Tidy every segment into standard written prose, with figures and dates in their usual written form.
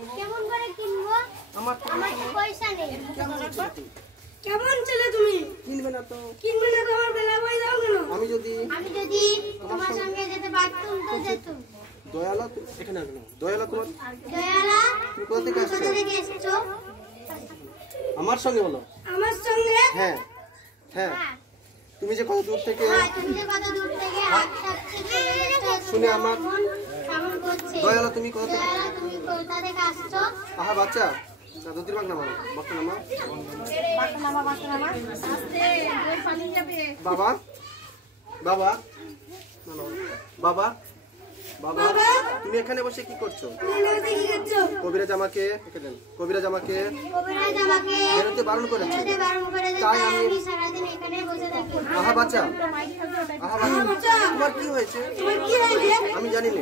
কেমন করে কিনবো? আমার তো পয়সা নেই। কেমন ছেলে তুমি? কিনবে না তো আমার বেলা বই দাও কেন? আমি যদি তোমার সঙ্গে যেতে পারতাম তো যেতাম। দয়ালা এখানে আসবে না। দয়ালা তুমি কোথা থেকে এসেছো? আমার সঙ্গে বলো। আমার সঙ্গে? হ্যাঁ হ্যাঁ তুমি যে কত দূর থেকে শুনে আমার দয়ালা তুমি কোথা থেকে আসছো? আহা বাচ্চা দুধের বাগ নামা বাবা বাবা বাবা বাবা তুমি এখানে বসে কি করছো? কবিরাজ আমাকে বেরোতে বারণ করেছে, তাই আমি আহা বাচ্চা তোমার কি হয়েছে? আমি জানি না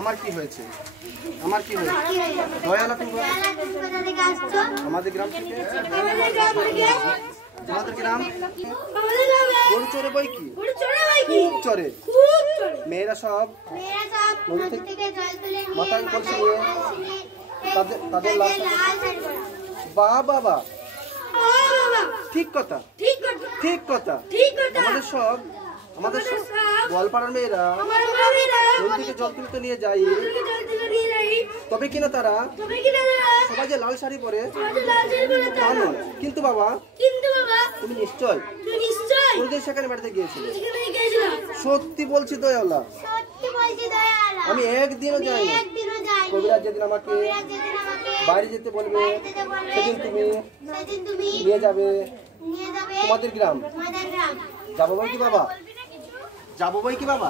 আমার কি হয়েছে দয়ালা তুমি আমাদের গ্রাম থেকে তোমাদের গ্রাম গরু চড়ে বই কি খুব চড়ে মেয়েরা সব মাথায় কলসি নিয়ে তাদের বাবা ঠিক কথা আমাদের সব গোয়ালপাড়ার মেয়েরা নদী থেকে জল তুলতে নিয়ে যায়, তবে কিনা তারা সবাই যে লাল শাড়ি পরে তা নয়। কিন্তু বাবা তুমি নিশ্চয় কোনদিন সেখানে বেড়াতে গিয়েছিলে? সত্যি বলছি দয়ালা, আমি একদিনও যাইনি। কবিরাজ যেদিন আমাকে বাইরে যেতে বলবে সেদিন তুমি নিয়ে যাবে তোমাদের গ্রাম। যাবো বই কি বাবা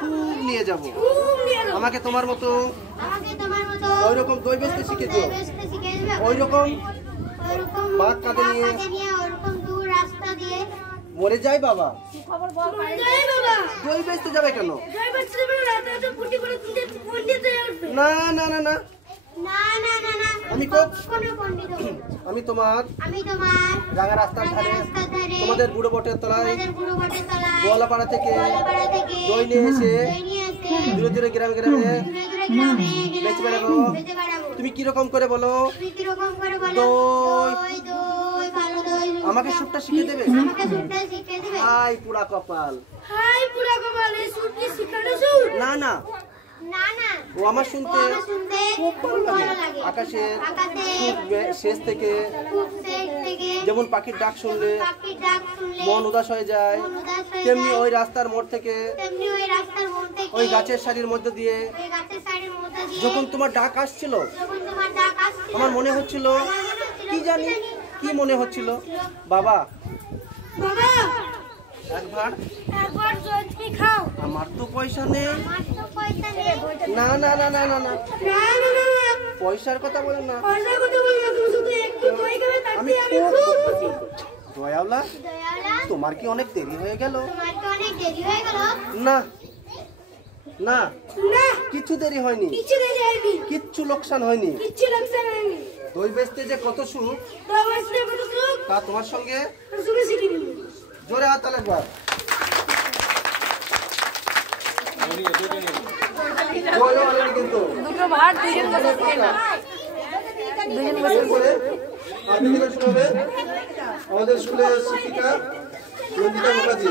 খুব নিয়ে যাবো। আমাকে তোমার মতো ওইরকম দই বেচতে শিখে দিও, ওইরকম বাঘ কাঁধে নিয়ে মরে যায় বাবা। দই বেচতে যাবে কেন? না না না না আমি তোমার রাঙা রাস্তার ধারে তোমাদের বুড়ো বটের তলায় গোয়ালাপাড়া থেকে দই নিয়ে এসে দূরে দূরে গ্রামে বেঁচে বেড়াবো। তুমি কিরকম করে বলো? দই আমাকে সুরটা শিখে দেবে? হাই পুরা কপাল না না ও আমার শুনতে খুব ভালো লাগে। আকাশের শেষ থেকে যেমন পাখির ডাক শুনলে মন উদাস হয়ে যায়, তেমনি ওই রাস্তার মোড় থেকে ওই গাছের সারির মধ্যে দিয়ে যখন তোমার ডাক আসছিল আমার মনে হচ্ছিল কি জানি কি মনে হচ্ছিল বাবা একবার খাও। আমার তো পয়সা নেই। না না না না না না পয়সার কথা বলেন না। আমি দয়ালা তোমার কি অনেক দেরি হয়ে গেল? না না কিছু দেরি হয়নি, কিচ্ছু লোকসান হয়নি। দই বেচতে যে কত সুখ তা তোমার সঙ্গে জোরে হাত তালে একবার কিন্তু আমাদের স্কুলের শিক্ষিকা রঞ্জিতা মুখার্জি।